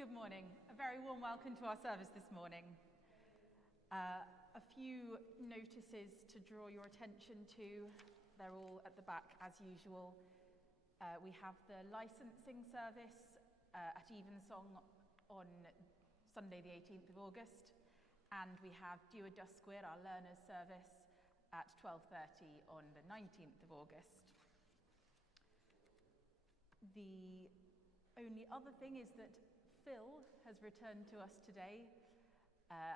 Good morning. A very warm welcome to our service this morning. A few notices to draw your attention to. They're all at the back as usual. We have the licensing service at Evensong on Sunday the 18th of August, and we have Diwedd Dysgwyr, our learners service, at 12:30 on the 19th of August. The only other thing is that Phil has returned to us today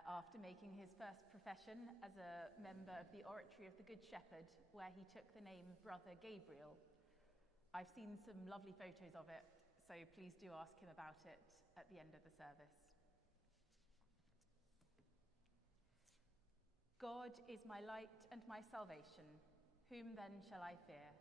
after making his first profession as a member of the Oratory of the Good Shepherd, where he took the name Brother Gabriel. I've seen some lovely photos of it, so please do ask him about it at the end of the service. God is my light and my salvation. Whom then shall I fear?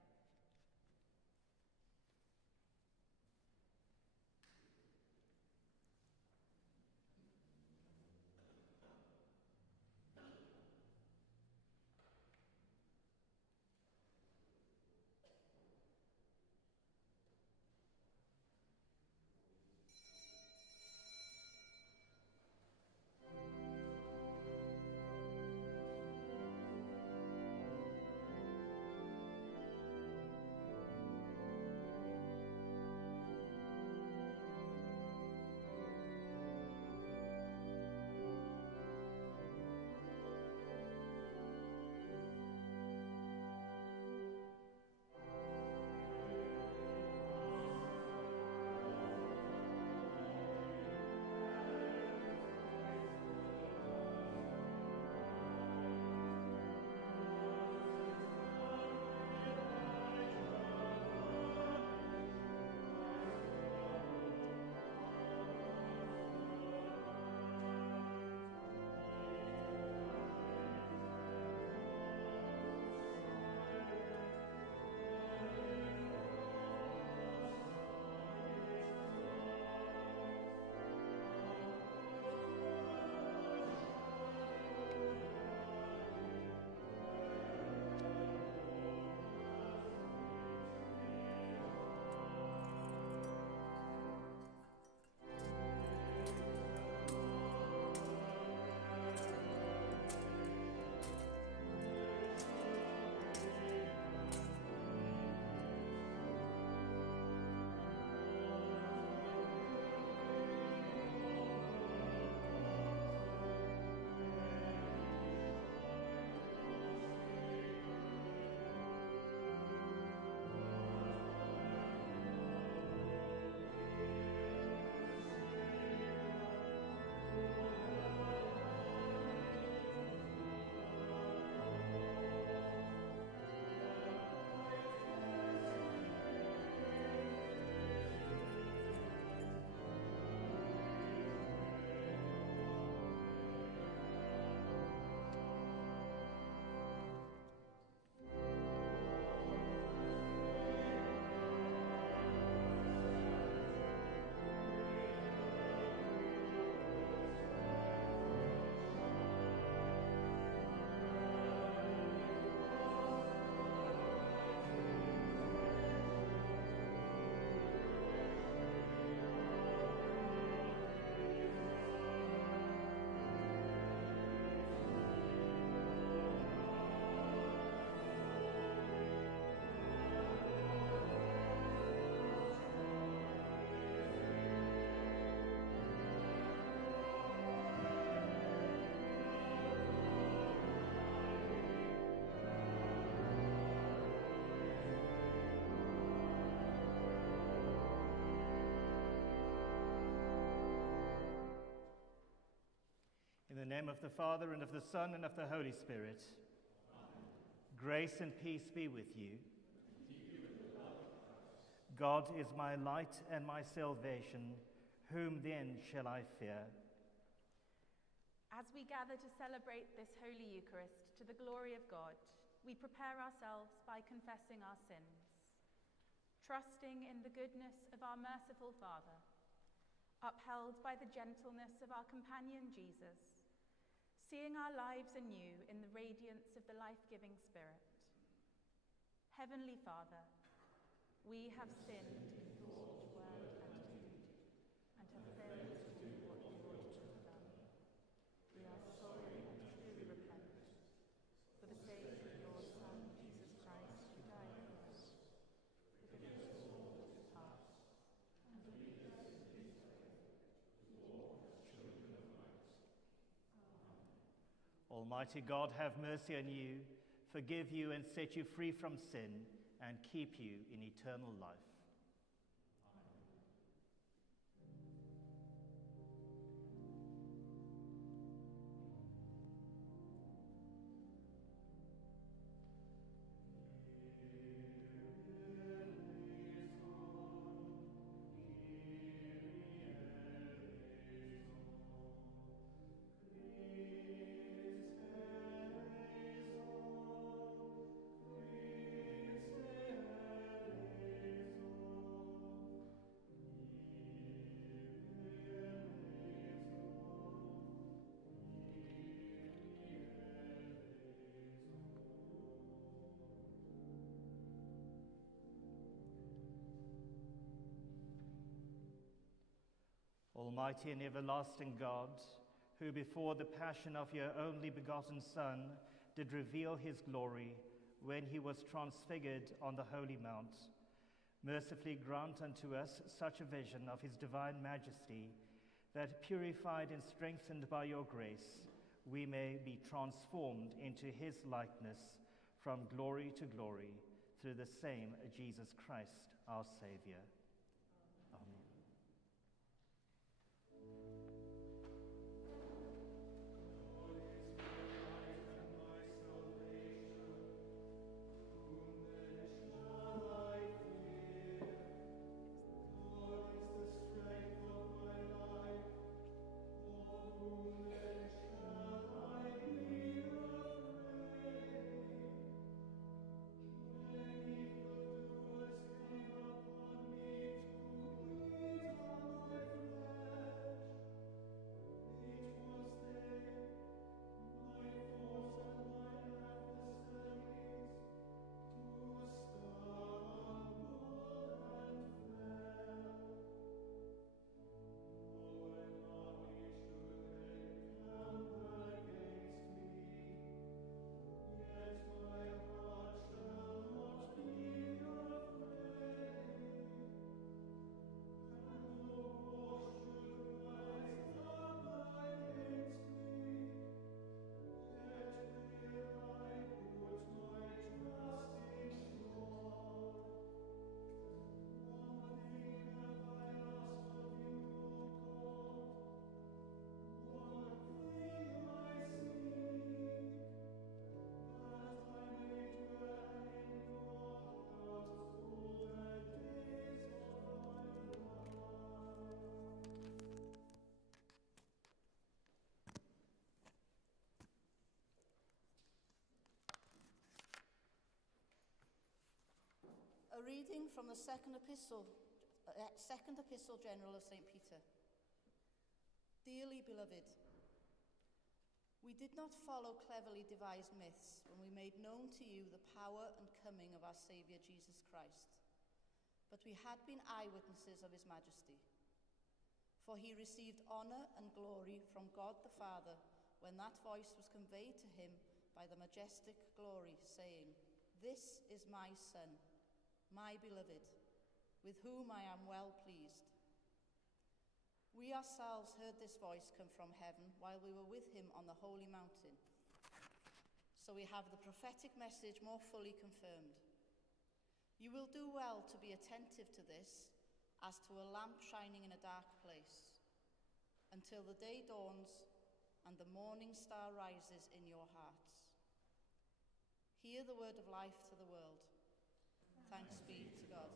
In the name of the Father, and of the Son, and of the Holy Spirit. Amen. Grace and peace be with you. God is my light and my salvation. Whom then shall I fear? As we gather to celebrate this Holy Eucharist to the glory of God, we prepare ourselves by confessing our sins, trusting in the goodness of our merciful Father, upheld by the gentleness of our companion Jesus, seeing our lives anew in the radiance of the life-giving Spirit. Heavenly Father, we have sinned in thought, word, and deed, and have failed Almighty God, have mercy on you, forgive you and set you free from sin, and keep you in eternal life. Almighty and everlasting God, who before the passion of your only begotten Son did reveal his glory when he was transfigured on the Holy Mount, mercifully grant unto us such a vision of his divine majesty that, purified and strengthened by your grace, we may be transformed into his likeness from glory to glory through the same Jesus Christ, our Saviour. A reading from the second epistle general of St. Peter. Dearly beloved, we did not follow cleverly devised myths when we made known to you the power and coming of our Saviour Jesus Christ, but we had been eyewitnesses of his majesty. For he received honour and glory from God the Father when that voice was conveyed to him by the majestic glory, saying, "This is my Son, my beloved, with whom I am well pleased." We ourselves heard this voice come from heaven while we were with him on the holy mountain. So we have the prophetic message more fully confirmed. You will do well to be attentive to this, as to a lamp shining in a dark place, until the day dawns and the morning star rises in your hearts. Hear the word of life to the world. Thanks be to God.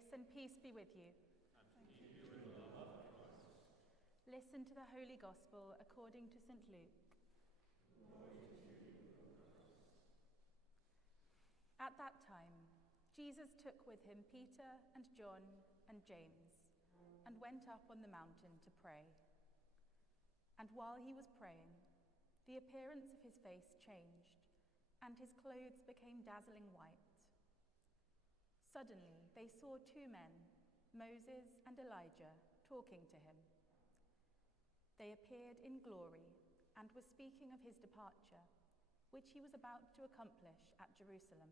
Grace and peace be with you. And keep you in the love of Christ. Listen to the Holy Gospel according to St. Luke. At that time, Jesus took with him Peter and John and James and went up on the mountain to pray. And while he was praying, the appearance of his face changed, and his clothes became dazzling white. Suddenly they saw two men, Moses and Elijah, talking to him. They appeared in glory and were speaking of his departure, which he was about to accomplish at Jerusalem.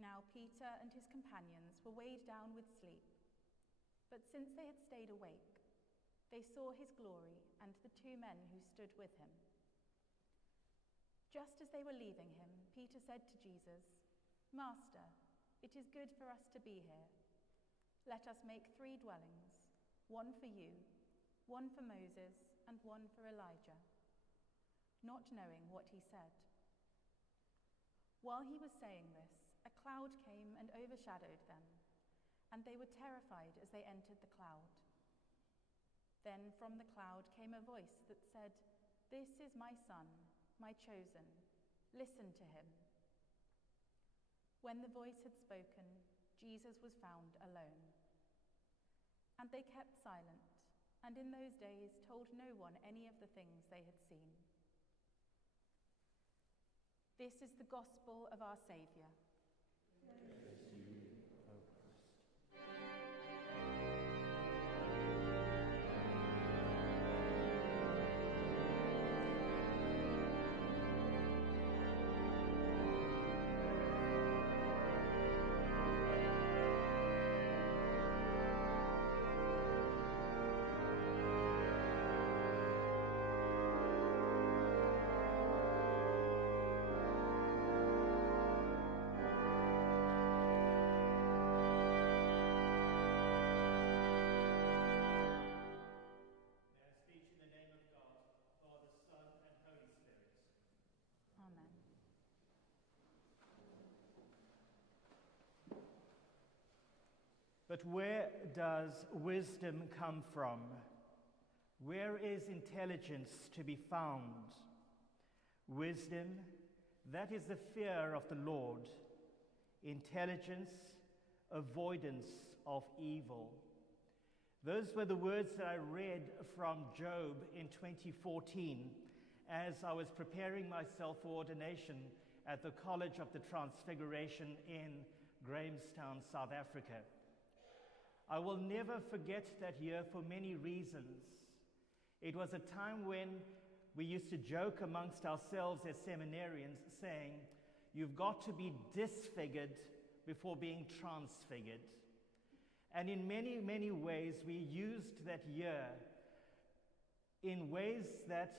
Now Peter and his companions were weighed down with sleep, but since they had stayed awake, they saw his glory and the two men who stood with him. Just as they were leaving him, Peter said to Jesus, "Master, it is good for us to be here. Let us make 3 dwellings, one for you, one for Moses, and one for Elijah," not knowing what he said. While he was saying this, a cloud came and overshadowed them, and they were terrified as they entered the cloud. Then from the cloud came a voice that said, "This is my son, my chosen. Listen to him." When the voice had spoken, Jesus was found alone. And they kept silent, and in those days told no one any of the things they had seen. This is the gospel of our Saviour. Amen. But where does wisdom come from? Where is intelligence to be found? Wisdom, that is the fear of the Lord. Intelligence, avoidance of evil. Those were the words that I read from Job in 2014 as I was preparing myself for ordination at the College of the Transfiguration in Grahamstown, South Africa. I will never forget that year for many reasons. It was a time when we used to joke amongst ourselves as seminarians saying, "You've got to be disfigured before being transfigured." And in many, many ways, we used that year in ways that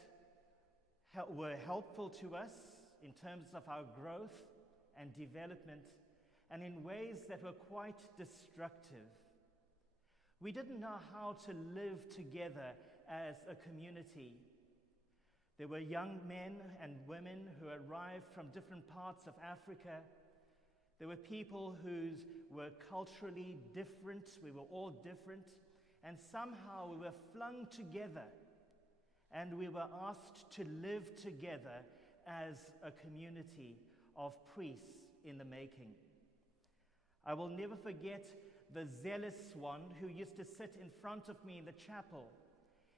were helpful to us in terms of our growth and development, and in ways that were quite destructive. We didn't know how to live together as a community. There were young men and women who arrived from different parts of Africa. There were people who were culturally different. We were all different. And somehow we were flung together. And we were asked to live together as a community of priests in the making. I will never forget the zealous one who used to sit in front of me in the chapel.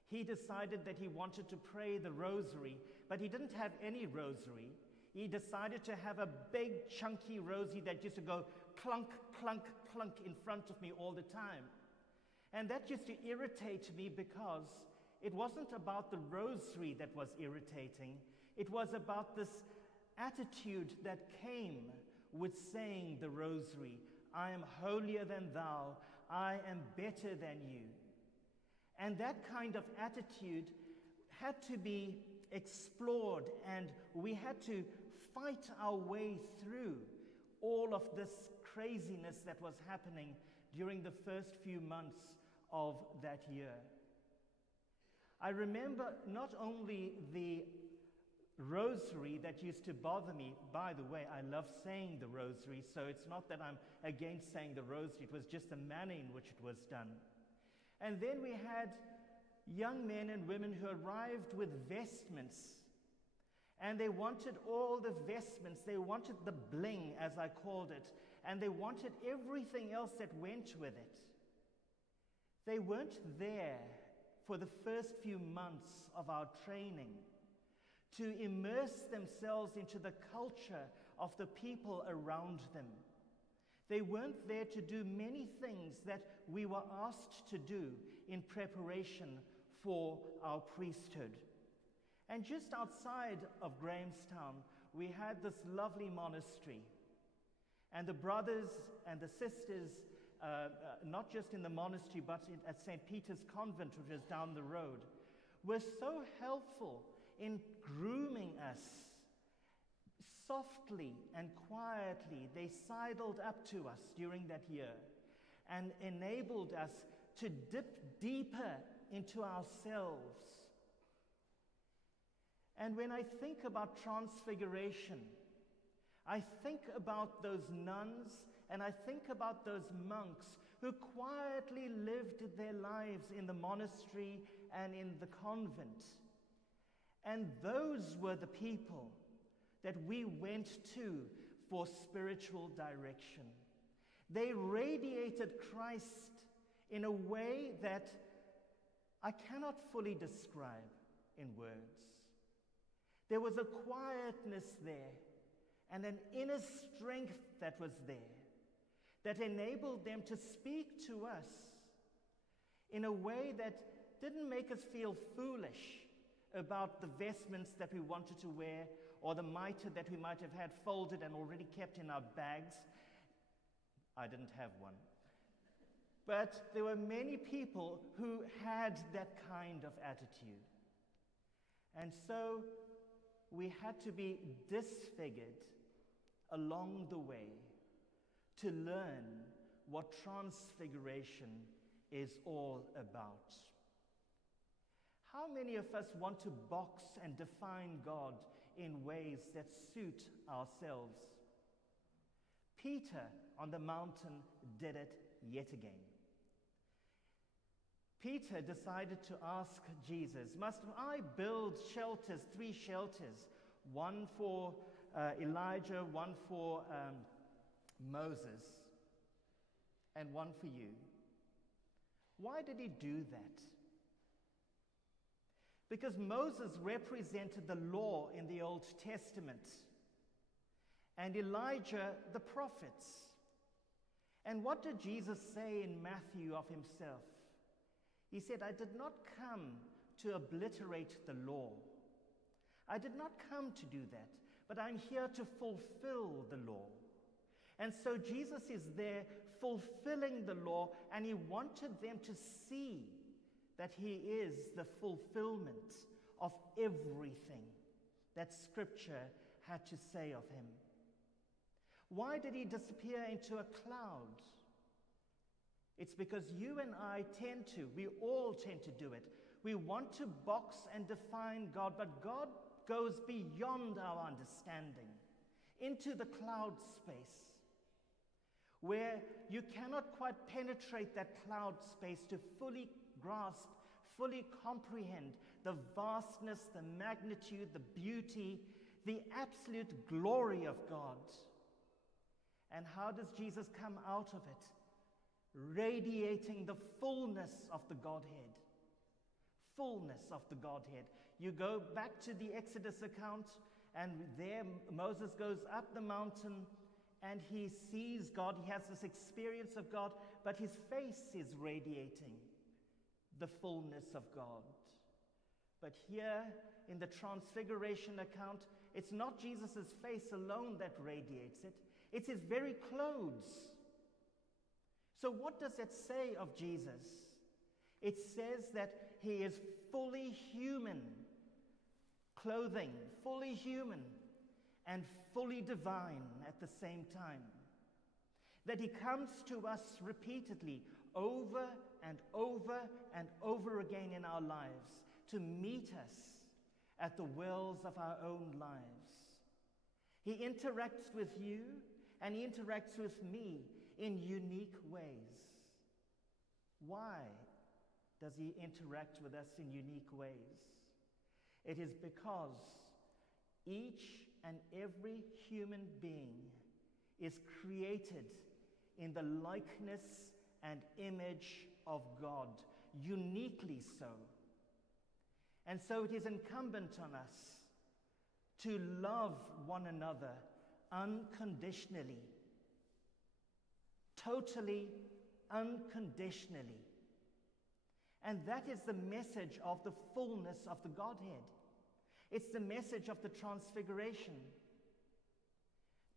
He decided that he wanted to pray the rosary, but he didn't have any rosary. He decided to have a big, chunky rosary that used to go clunk, clunk, clunk in front of me all the time. And that used to irritate me because it wasn't about the rosary that was irritating. It was about this attitude that came with saying the rosary. "I am holier than thou. I am better than you." And that kind of attitude had to be explored, and we had to fight our way through all of this craziness that was happening during the first few months of that year. I remember not only the rosary that used to bother me. By the way, I love saying the rosary, so it's not that I'm against saying the rosary. It was just the manner in which it was done. And then we had young men and women who arrived with vestments, and they wanted all the vestments. They wanted the bling, as I called it, and they wanted everything else that went with it. They weren't there for the first few months of our training to immerse themselves into the culture of the people around them. They weren't there to do many things that we were asked to do in preparation for our priesthood. And just outside of Grahamstown, we had this lovely monastery. And the brothers and the sisters, not just in the monastery, but at St. Peter's Convent, which is down the road, were so helpful in grooming us. Softly and quietly, they sidled up to us during that year and enabled us to dip deeper into ourselves. And when I think about Transfiguration, I think about those nuns and I think about those monks who quietly lived their lives in the monastery and in the convent. And those were the people that we went to for spiritual direction. They radiated Christ in a way that I cannot fully describe in words. There was a quietness there and an inner strength that was there that enabled them to speak to us in a way that didn't make us feel foolish about the vestments that we wanted to wear or the mitre that we might have had folded and already kept in our bags. I didn't have one. But there were many people who had that kind of attitude. And so we had to be disfigured along the way to learn what Transfiguration is all about. How many of us want to box and define God in ways that suit ourselves? Peter on the mountain did it yet again. Peter decided to ask Jesus, must I build shelters, 3 shelters, one for Elijah, one for Moses, and one for you? Why did he do that? Because Moses represented the law in the Old Testament, and Elijah the prophets. And what did Jesus say in Matthew of himself? He said, I did not come to obliterate the law. I did not come to do that, but I'm here to fulfill the law. And so Jesus is there fulfilling the law, and he wanted them to see that he is the fulfillment of everything that Scripture had to say of him. Why did he disappear into a cloud? It's because you and I we all tend to do it. We want to box and define God, but God goes beyond our understanding into the cloud space, where you cannot quite penetrate that cloud space to fully grasp, fully comprehend the vastness, the magnitude, the beauty, the absolute glory of God. And how does Jesus come out of it? Radiating the fullness of the Godhead. Fullness of the Godhead. You go back to the Exodus account, and there Moses goes up the mountain and he sees God. He has this experience of God, but his face is radiating the fullness of God. But here in the Transfiguration account, it's not Jesus' face alone that radiates it. It's his very clothes. So what does it say of Jesus? It says that he is fully human, clothing, fully human, and fully divine at the same time. That he comes to us repeatedly, over and over and over again in our lives, to meet us at the wells of our own lives. He interacts with you and he interacts with me in unique ways. Why does he interact with us in unique ways? It is because each and every human being is created in the likeness and image of God, uniquely so. And so it is incumbent on us to love one another unconditionally, totally unconditionally. And that is the message of the fullness of the Godhead. It's the message of the Transfiguration.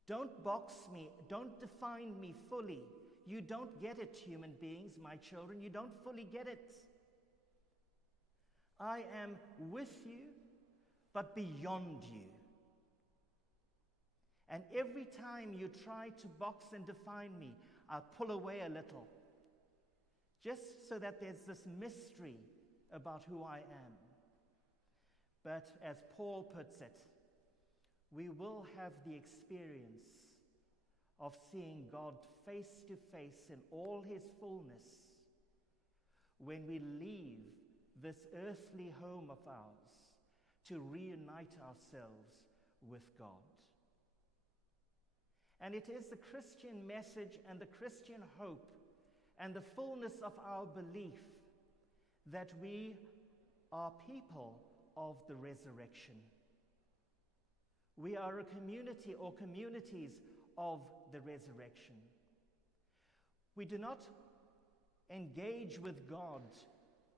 Don't box me, don't define me fully. You don't get it, human beings, my children. You don't fully get it. I am with you, but beyond you. And every time you try to box and define me, I'll pull away a little, just so that there's this mystery about who I am. But as Paul puts it, we will have the experience of seeing God face to face in all his fullness when we leave this earthly home of ours to reunite ourselves with God. And it is the Christian message and the Christian hope and the fullness of our belief that we are people of the resurrection. We are a community or communities of the resurrection. We do not engage with God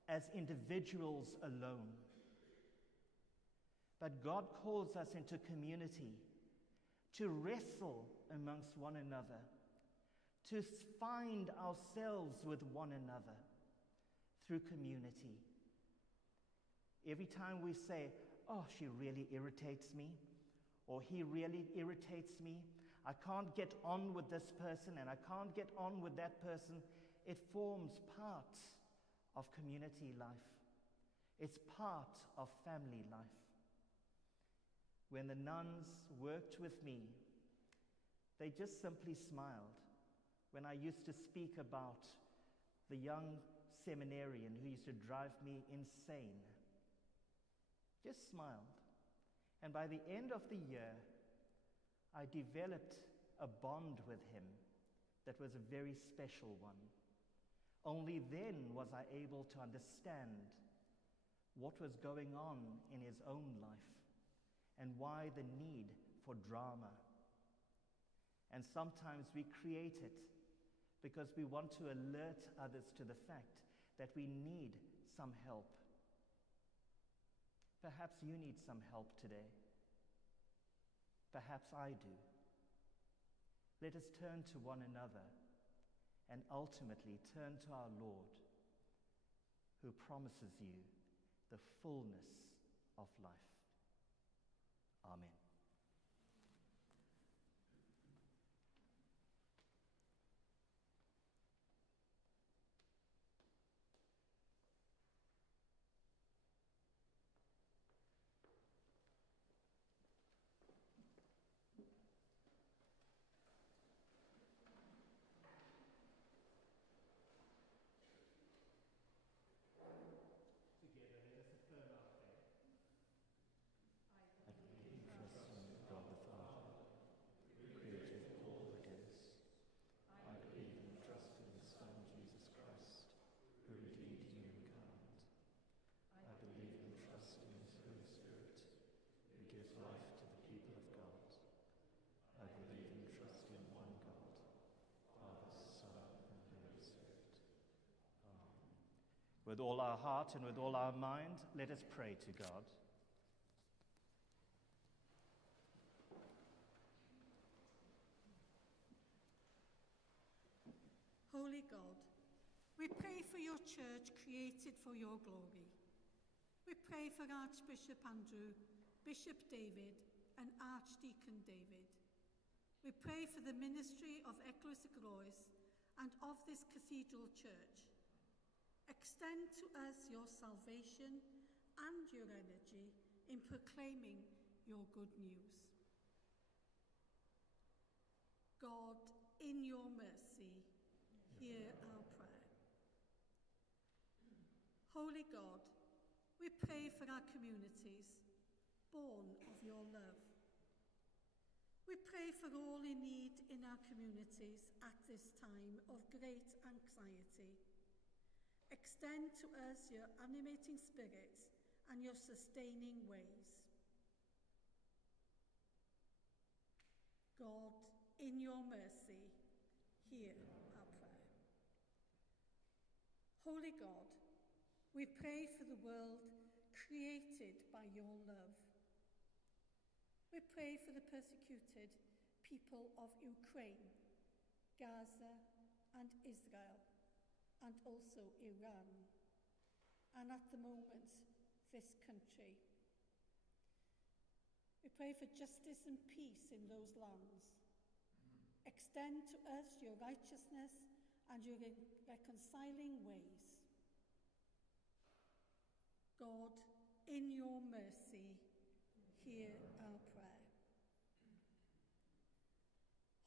as individuals alone, but God calls us into community to wrestle amongst one another, to find ourselves with one another through community. Every time we say, oh, she really irritates me, or he really irritates me, I can't get on with this person and I can't get on with that person, it forms part of community life. It's part of family life. When the nuns worked with me, they just simply smiled when I used to speak about the young seminarian who used to drive me insane. Just smiled. And by the end of the year, I developed a bond with him that was a very special one. Only then was I able to understand what was going on in his own life and why the need for drama. And sometimes we create it because we want to alert others to the fact that we need some help. Perhaps you need some help today. Perhaps I do. Let us turn to one another and ultimately turn to our Lord, who promises you the fullness of life. Amen. With all our heart and with all our mind, let us pray to God. Holy God, we pray for your church created for your glory. We pray for Archbishop Andrew, Bishop David, and Archdeacon David. We pray for the ministry of Eglwys y Groes and of this cathedral church. Extend to us your salvation and your energy in proclaiming your good news. God, in your mercy, hear our prayer. Holy God, we pray for our communities, born of your love. We pray for all in need in our communities at this time of great anxiety. Extend to us your animating spirit and your sustaining ways. God, in your mercy, hear our prayer. Holy God, we pray for the world created by your love. We pray for the persecuted people of Ukraine, Gaza and Israel, and also Iran, and at the moment, this country. We pray for justice and peace in those lands. Extend to us your righteousness and your reconciling ways. God, in your mercy, hear our prayer.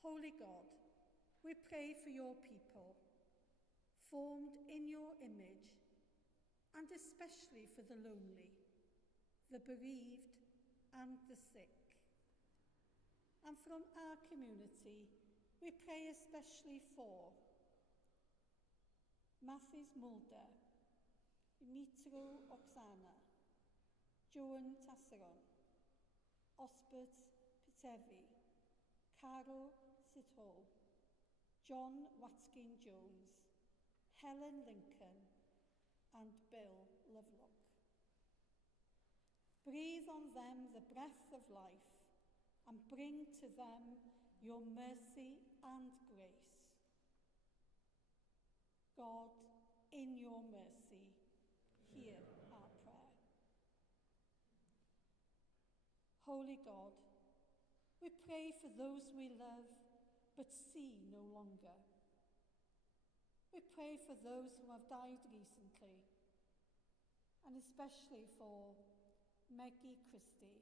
Holy God, we pray for your people, formed in your image, and especially for the lonely, the bereaved, and the sick. And from our community, we pray especially for Mathis Mulder, Dimitro Oksana, Joan Tasseron, Osbert Pitevi, Caro Sithol, John Watkin-Jones, Helen Lincoln, and Bill Lovelock. Breathe on them the breath of life and bring to them your mercy and grace. God, in your mercy, hear our prayer. Holy God, we pray for those we love but see no longer. We pray for those who have died recently, and especially for Maggie Christie,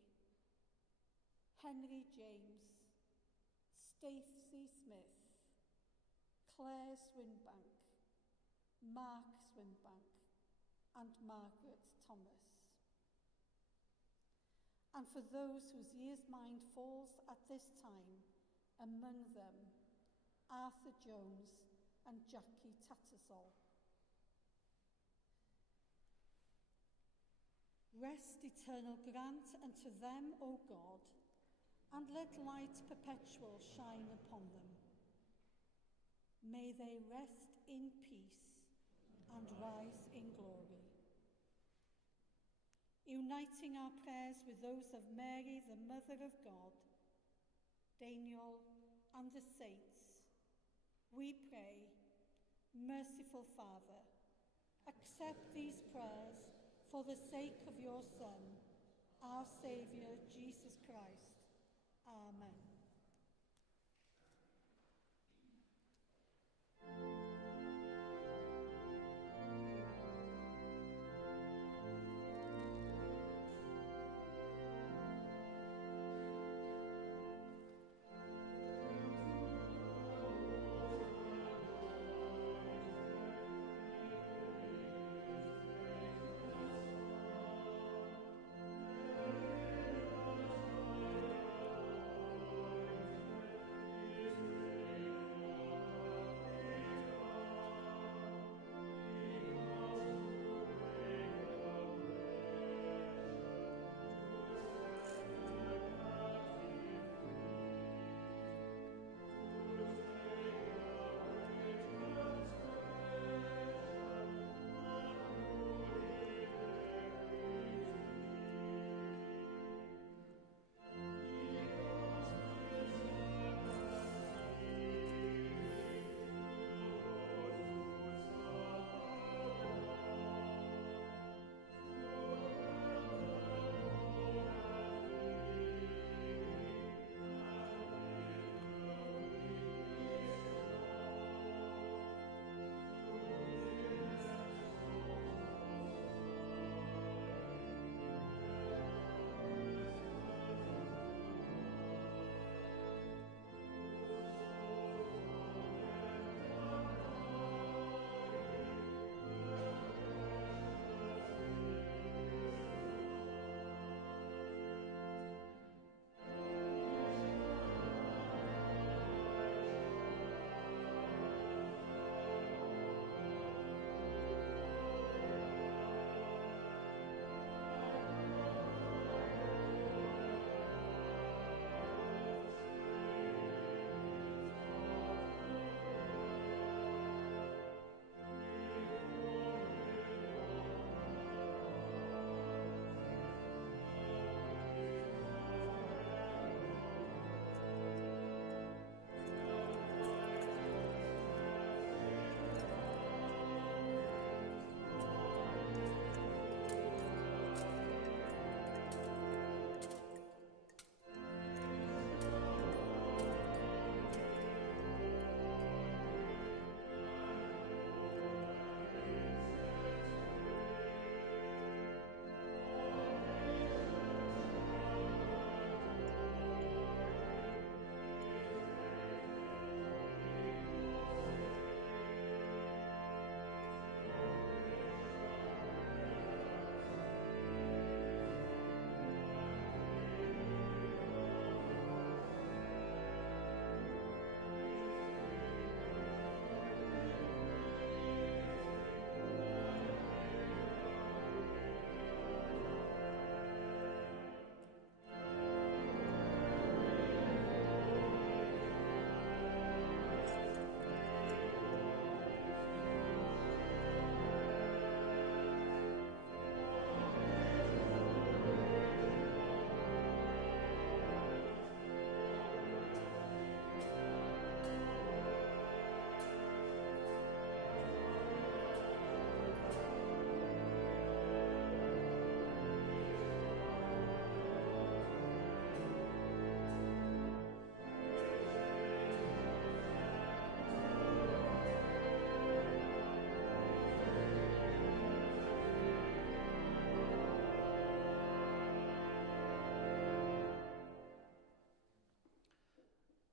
Henry James, Stacey Smith, Claire Swinbank, Mark Swinbank, and Margaret Thomas. And for those whose year's mind falls at this time, among them Arthur Jones and Jackie Tattersall. Rest eternal grant unto them, O God, and let light perpetual shine upon them. May they rest in peace and rise in glory. Uniting our prayers with those of Mary, the Mother of God, Daniel, and the saints, we pray, merciful Father, accept these prayers for the sake of your Son, our Saviour, Jesus Christ. Amen.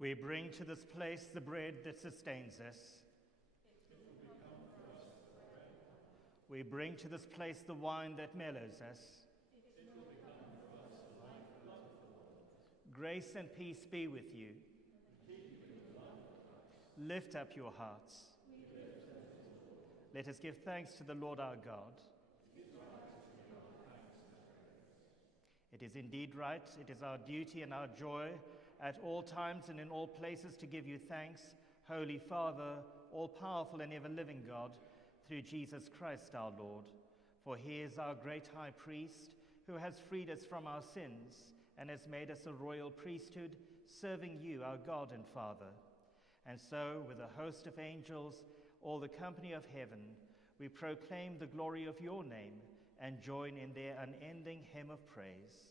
We bring to this place the bread that sustains us. We bring to this place the wine that mellows us. Grace and peace be with you. Lift up your hearts. Let us give thanks to the Lord our God. It is indeed right, it is our duty and our joy at all times and in all places to give you thanks, Holy Father, all-powerful and ever-living God, through Jesus Christ our Lord. For he is our great high priest, who has freed us from our sins and has made us a royal priesthood, serving you, our God and Father. And so, with a host of angels, all the company of heaven, we proclaim the glory of your name and join in their unending hymn of praise.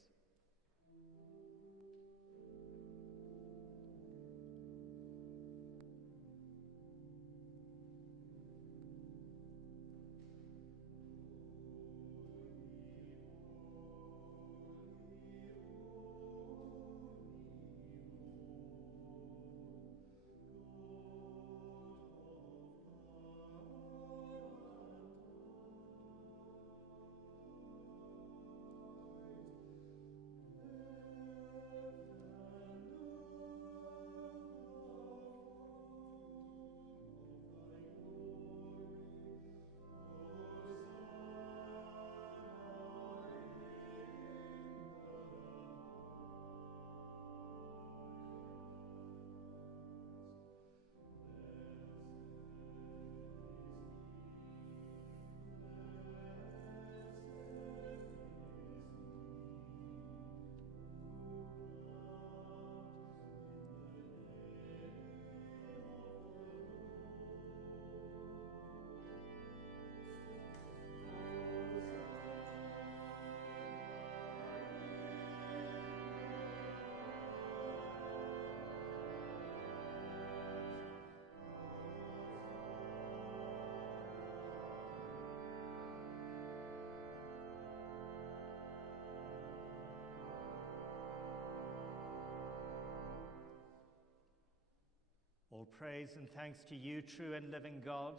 All praise and thanks to you, true and living God,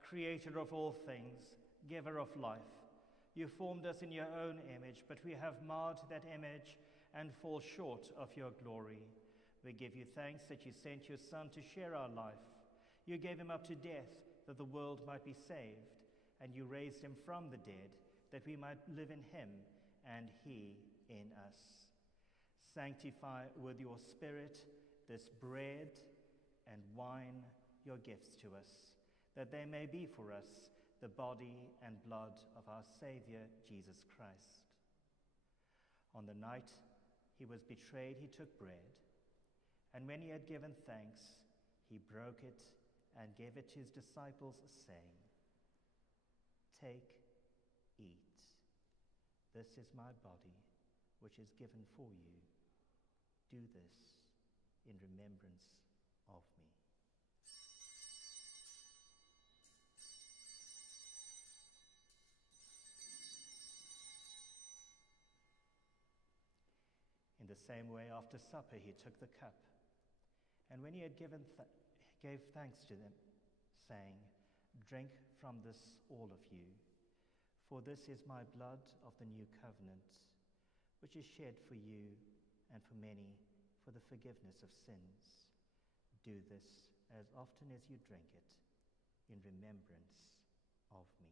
creator of all things, giver of life. You formed us in your own image, but we have marred that image and fall short of your glory. We give you thanks that you sent your Son to share our life. You gave him up to death that the world might be saved, and you raised him from the dead that we might live in him and he in us. Sanctify with your Spirit this bread and wine, your gifts to us, that they may be for us the body and blood of our Savior, Jesus Christ. On the night he was betrayed, he took bread, and when he had given thanks, he broke it and gave it to his disciples, saying, "Take, eat. This is my body, which is given for you. Do this in remembrance of me." In the same way, after supper, he took the cup, and when he had gave thanks to them, saying, "Drink from this, all of you, for this is my blood of the new covenant, which is shed for you and for many for the forgiveness of sins. Do this as often as you drink it in remembrance of me."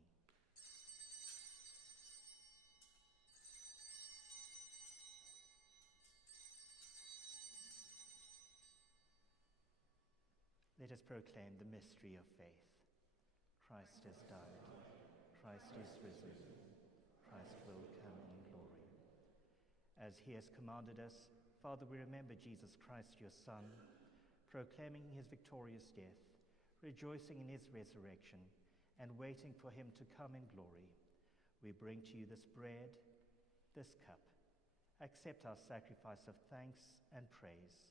Let us proclaim the mystery of faith. Christ has died. Christ is risen. Christ will come in glory. As he has commanded us, Father, we remember Jesus Christ, your Son, proclaiming his victorious death, rejoicing in his resurrection, and waiting for him to come in glory. We bring to you this bread, this cup. Accept our sacrifice of thanks and praise.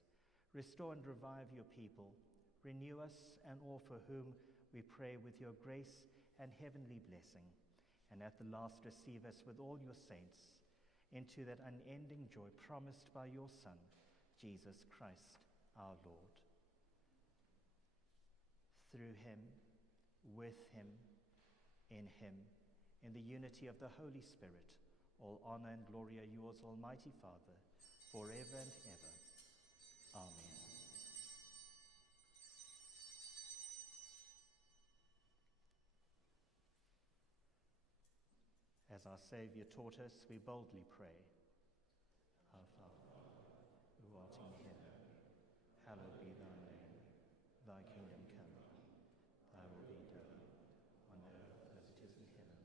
Restore and revive your people. Renew us and all for whom we pray with your grace and heavenly blessing. And at the last receive us with all your saints into that unending joy promised by your Son, Jesus Christ our Lord. Through him, with him, in the unity of the Holy Spirit, all honor and glory are yours, Almighty Father, forever and ever. Amen. As our Saviour taught us, we boldly pray. Our Father, who art in heaven, hallowed be thy name. Thy kingdom come, thy will be done, on earth as it is in heaven.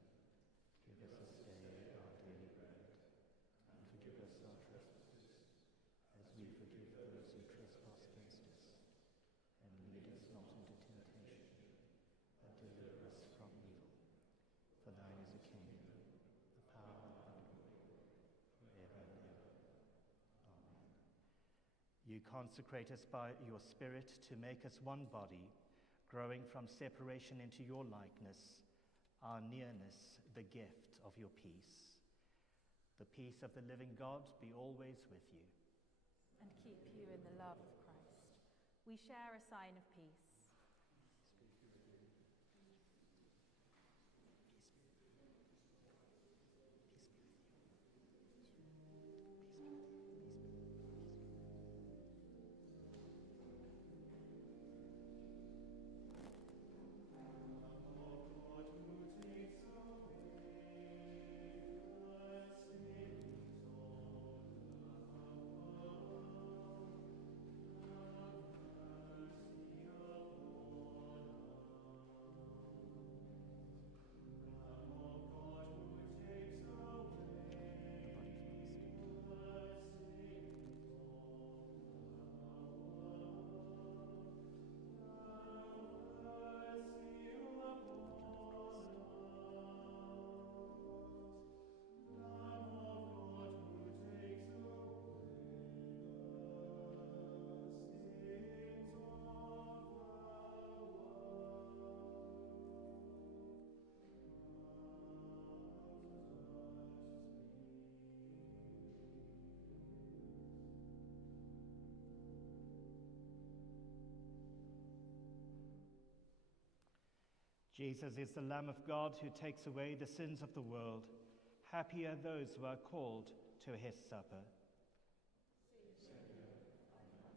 Give us this day our daily bread, and forgive us our trespasses, as we forgive those who trespass against us. And lead us not into temptation, but deliver us from evil. For thine is the kingdom, the power, and the glory, forever and ever. Amen. You consecrate us by your Spirit to make us one body, growing from separation into your likeness, our nearness, the gift of your peace. The peace of the living God be always with you. And keep you in the love of Christ. We share a sign of peace. Jesus is the Lamb of God who takes away the sins of the world. Happy are those who are called to his supper. The body of Christ.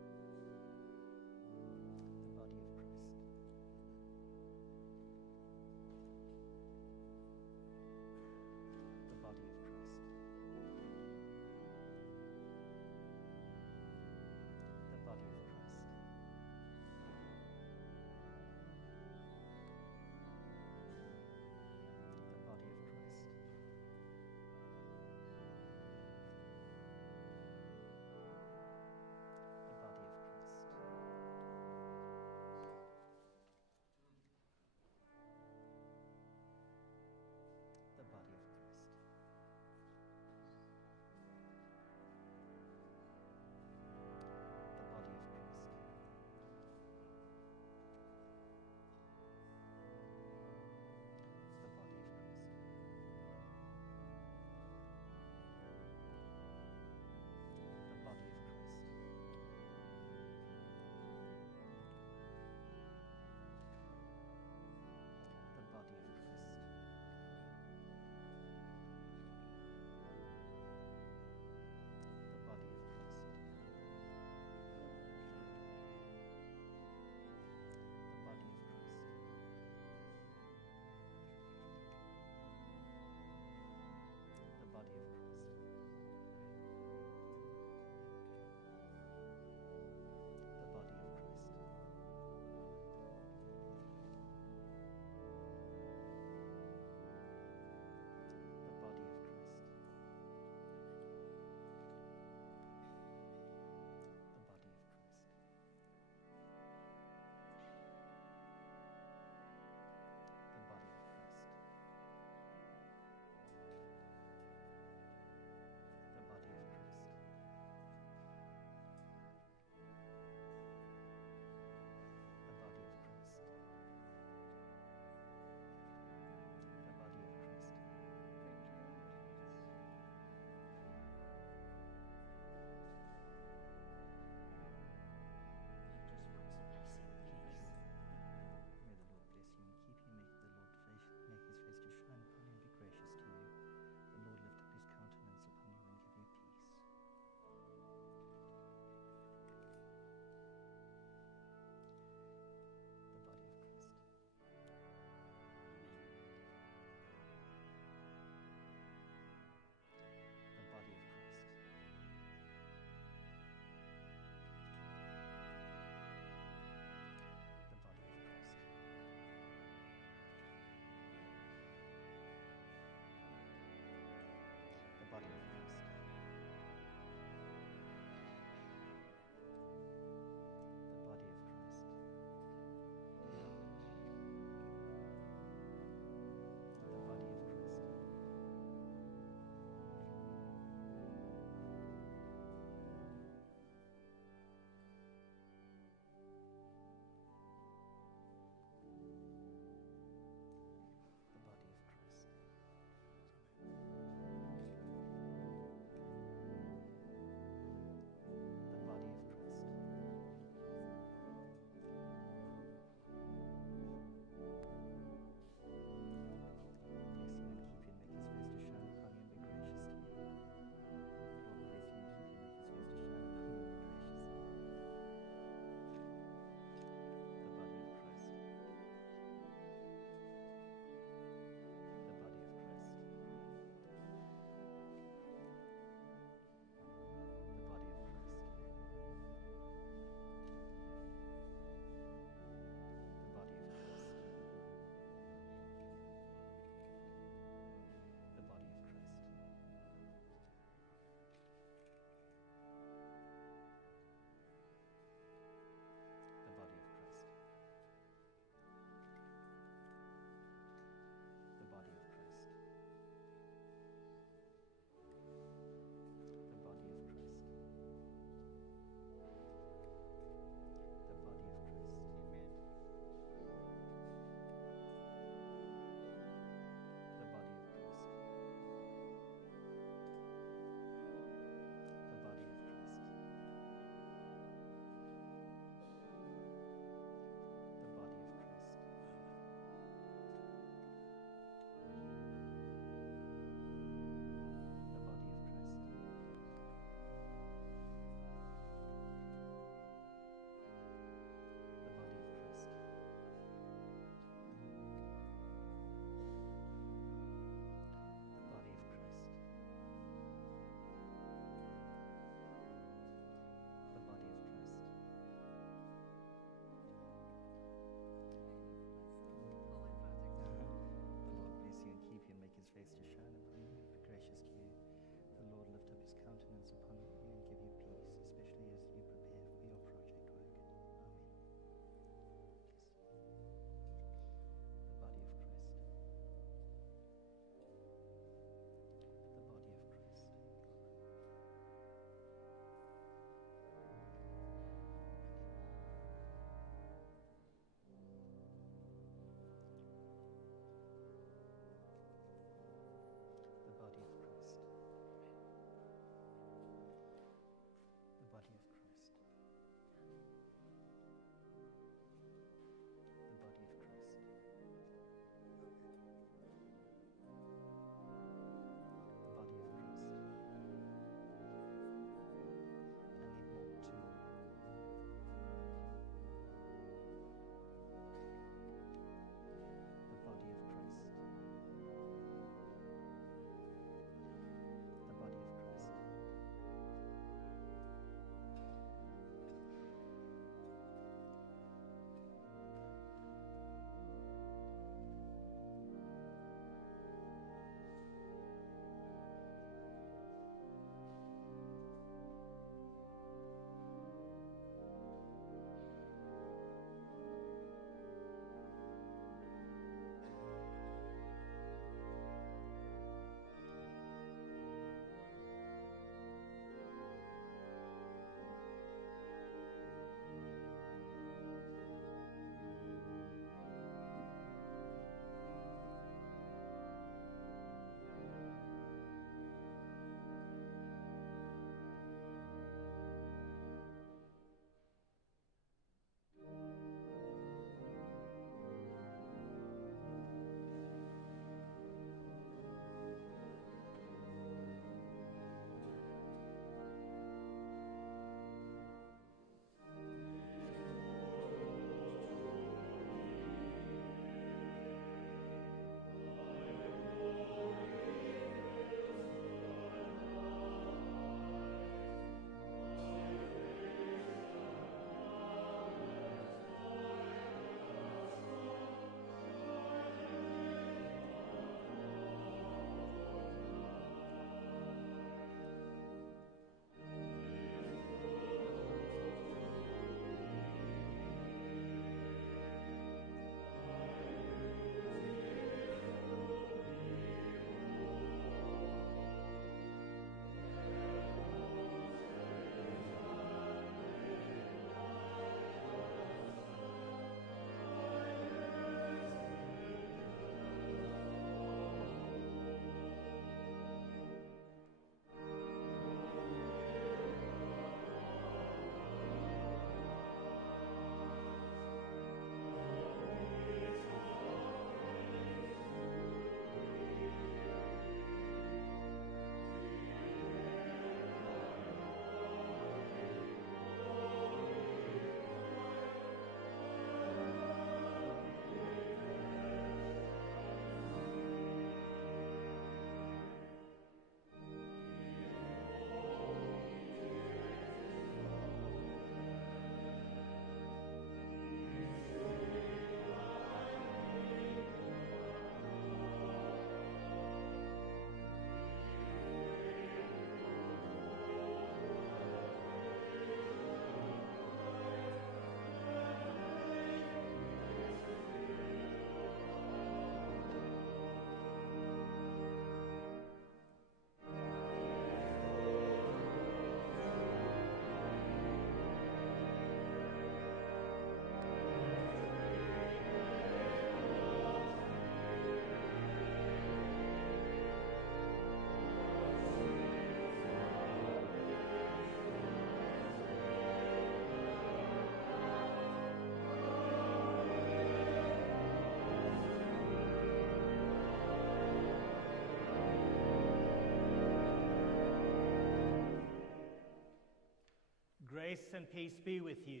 Grace and peace be with you.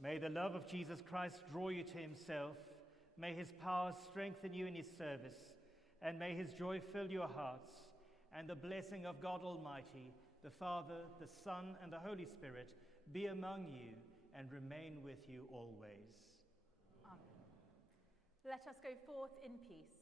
May the love of Jesus Christ draw you to himself. May his power strengthen you in his service. And may his joy fill your hearts. And the blessing of God Almighty, the Father, the Son, and the Holy Spirit be among you and remain with you always. Amen. Let us go forth in peace.